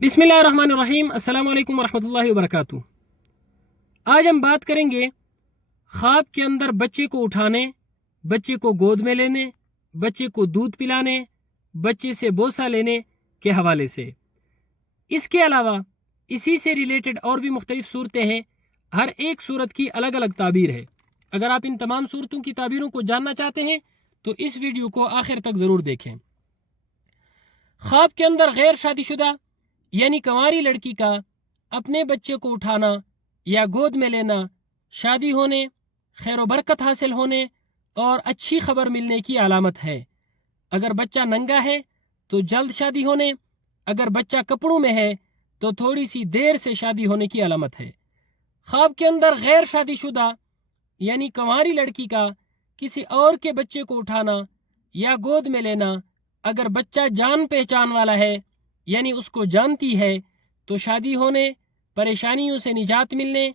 بسم اللہ الرحمن الرحیم۔ السلام علیکم ورحمۃ اللہ وبرکاتہ۔ آج ہم بات کریں گے خواب کے اندر بچے کو اٹھانے، بچے کو گود میں لینے، بچے کو دودھ پلانے، بچے سے بوسہ لینے کے حوالے سے۔ اس کے علاوہ اسی سے ریلیٹڈ اور بھی مختلف صورتیں ہیں۔ ہر ایک صورت کی الگ الگ تعبیر ہے۔ اگر آپ ان تمام صورتوں کی تعبیروں کو جاننا چاہتے ہیں تو اس ویڈیو کو آخر تک ضرور دیکھیں۔ خواب کے اندر غیر شادی شدہ یعنی کنواری لڑکی کا اپنے بچے کو اٹھانا یا گود میں لینا شادی ہونے، خیر و برکت حاصل ہونے اور اچھی خبر ملنے کی علامت ہے۔ اگر بچہ ننگا ہے تو جلد شادی ہونے، اگر بچہ کپڑوں میں ہے تو تھوڑی سی دیر سے شادی ہونے کی علامت ہے۔ خواب کے اندر غیر شادی شدہ یعنی کنواری لڑکی کا کسی اور کے بچے کو اٹھانا یا گود میں لینا اگر بچہ جان پہچان والا ہے یعنی اس کو جانتی ہے تو شادی ہونے، پریشانیوں سے نجات ملنے،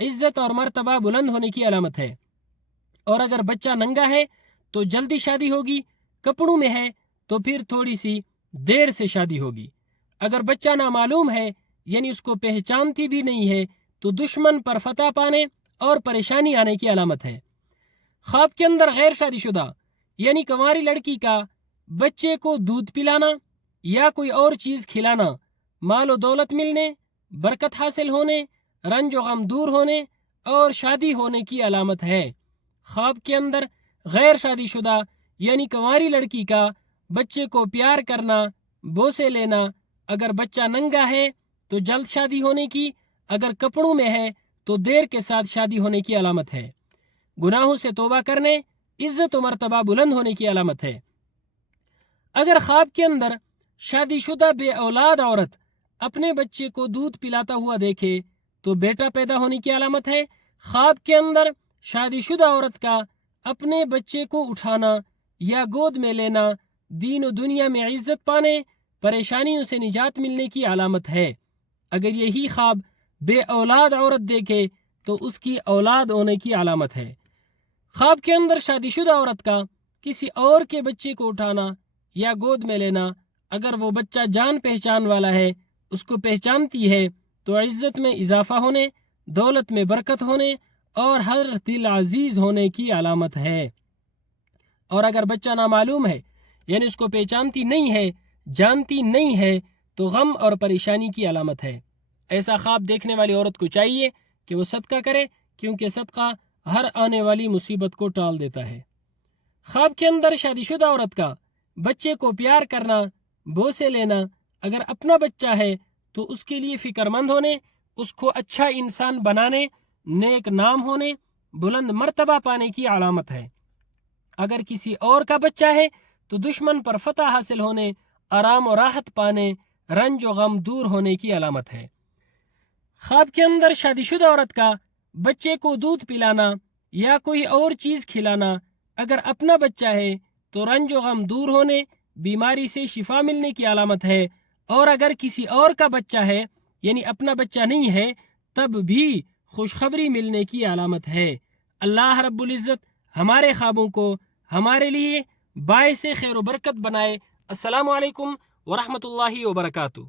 عزت اور مرتبہ بلند ہونے کی علامت ہے۔ اور اگر بچہ ننگا ہے تو جلدی شادی ہوگی، کپڑوں میں ہے تو پھر تھوڑی سی دیر سے شادی ہوگی۔ اگر بچہ نامعلوم ہے یعنی اس کو پہچانتی بھی نہیں ہے تو دشمن پر فتح پانے اور پریشانی آنے کی علامت ہے۔ خواب کے اندر غیر شادی شدہ یعنی کنواری لڑکی کا بچے کو دودھ پلانا یا کوئی اور چیز کھلانا مال و دولت ملنے، برکت حاصل ہونے، رنج و غم دور ہونے اور شادی ہونے کی علامت ہے۔ خواب کے اندر غیر شادی شدہ یعنی کنواری لڑکی کا بچے کو پیار کرنا، بوسے لینا، اگر بچہ ننگا ہے تو جلد شادی ہونے کی، اگر کپڑوں میں ہے تو دیر کے ساتھ شادی ہونے کی علامت ہے۔ گناہوں سے توبہ کرنے، عزت و مرتبہ بلند ہونے کی علامت ہے۔ اگر خواب کے اندر شادی شدہ بے اولاد عورت اپنے بچے کو دودھ پلاتا ہوا دیکھے تو بیٹا پیدا ہونے کی علامت ہے۔ خواب کے اندر شادی شدہ عورت کا اپنے بچے کو اٹھانا یا گود میں لینا دین و دنیا میں عزت پانے، پریشانیوں سے نجات ملنے کی علامت ہے۔ اگر یہی خواب بے اولاد عورت دیکھے تو اس کی اولاد ہونے کی علامت ہے۔ خواب کے اندر شادی شدہ عورت کا کسی اور کے بچے کو اٹھانا یا گود میں لینا اگر وہ بچہ جان پہچان والا ہے، اس کو پہچانتی ہے تو عزت میں اضافہ ہونے، دولت میں برکت ہونے اور ہر دل عزیز ہونے کی علامت ہے۔ اور اگر بچہ نامعلوم ہے یعنی اس کو پہچانتی نہیں ہے، جانتی نہیں ہے تو غم اور پریشانی کی علامت ہے۔ ایسا خواب دیکھنے والی عورت کو چاہیے کہ وہ صدقہ کرے، کیونکہ صدقہ ہر آنے والی مصیبت کو ٹال دیتا ہے۔ خواب کے اندر شادی شدہ عورت کا بچے کو پیار کرنا، بوسے لینا اگر اپنا بچہ ہے تو اس کے لیے فکر مند ہونے، اس کو اچھا انسان بنانے، نیک نام ہونے، بلند مرتبہ پانے کی علامت ہے۔ اگر کسی اور کا بچہ ہے تو دشمن پر فتح حاصل ہونے، آرام و راحت پانے، رنج و غم دور ہونے کی علامت ہے۔ خواب کے اندر شادی شدہ عورت کا بچے کو دودھ پلانا یا کوئی اور چیز کھلانا اگر اپنا بچہ ہے تو رنج و غم دور ہونے، بیماری سے شفا ملنے کی علامت ہے۔ اور اگر کسی اور کا بچہ ہے یعنی اپنا بچہ نہیں ہے تب بھی خوشخبری ملنے کی علامت ہے۔ اللہ رب العزت ہمارے خوابوں کو ہمارے لیے باعث خیر و برکت بنائے۔ السلام علیکم ورحمۃ اللہ وبرکاتہ۔